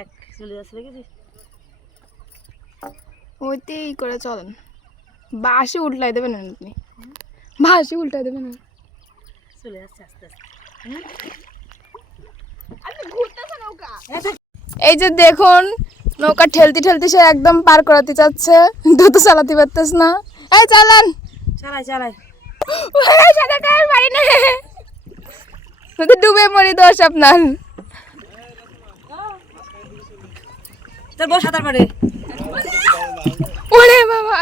দেখ চলে যাচ্ছে দেখেছিস ওইতেই করে চলেন বাসি উল্টাই দেবেন আপনি বাসি উল্টাই দেবেন চলে যাচ্ছে আস্তে আস্তে এই যে দেখুন নৌকা ঠেলতে ঠেলতে সে একদম পার করাতে চাচ্ছে দ্রুত চালাতে পারতেছ না এই চালান চালাই চালাই বাড়ি না ডুবে মরি দোষ আপনার তোর বউ সাঁতার পারে ওরে বাবা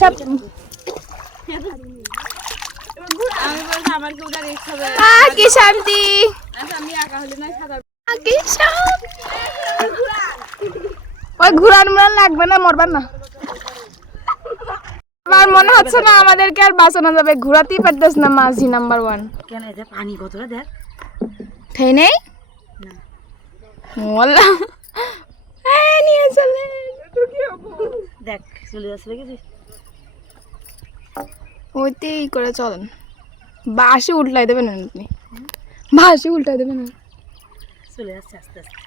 সব কি শান্তি ওই ঘুরান মুরান লাগবে না মরবার না আমার মনে হচ্ছে না আমাদেরকে আর বাঁচানো যাবে ঘুরাতেই পারতেছ না মাঝি নাম্বার 1 কেন এতে পানি কতটা দেখ ঠেই নেই মোল্লা নিয়ে চলে দেখ চলে যাচ্ছে দেখেছিস ওইতেই করে চলেন বাসি উল্টাই দেবেন আপনি বাসি উল্টাই দেবেন চলে যাচ্ছে আস্তে আস্তে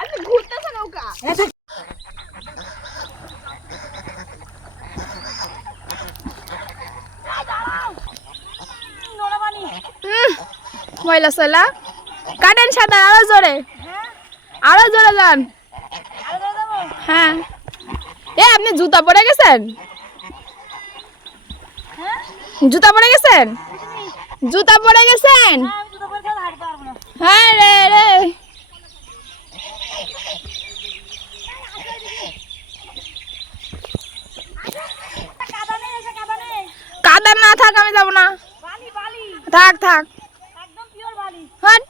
আপনি ঘুরতেছেন নৌকা ময়লা সয়লা কাটেন সাঁতার আরো জোরে যান হ্যাঁ এ আপনি জুতা পরে গেছেন জুতা পরে গেছেন জুতা পরে গেছেন হ্যাঁ রে রে কাদা না থাক আমি যাবো না থাক থাক হট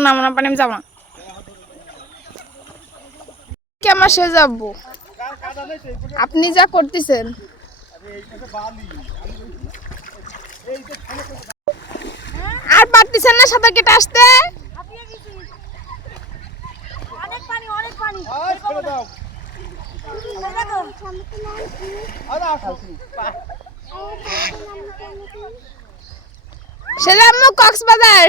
নামো না পানি আমি যাবো না কেমন সে যাবো আপনি যা করতেছেন আর পারতেছেন না সাঁতার কেটে আসতে সে যাবো কক্সবাজার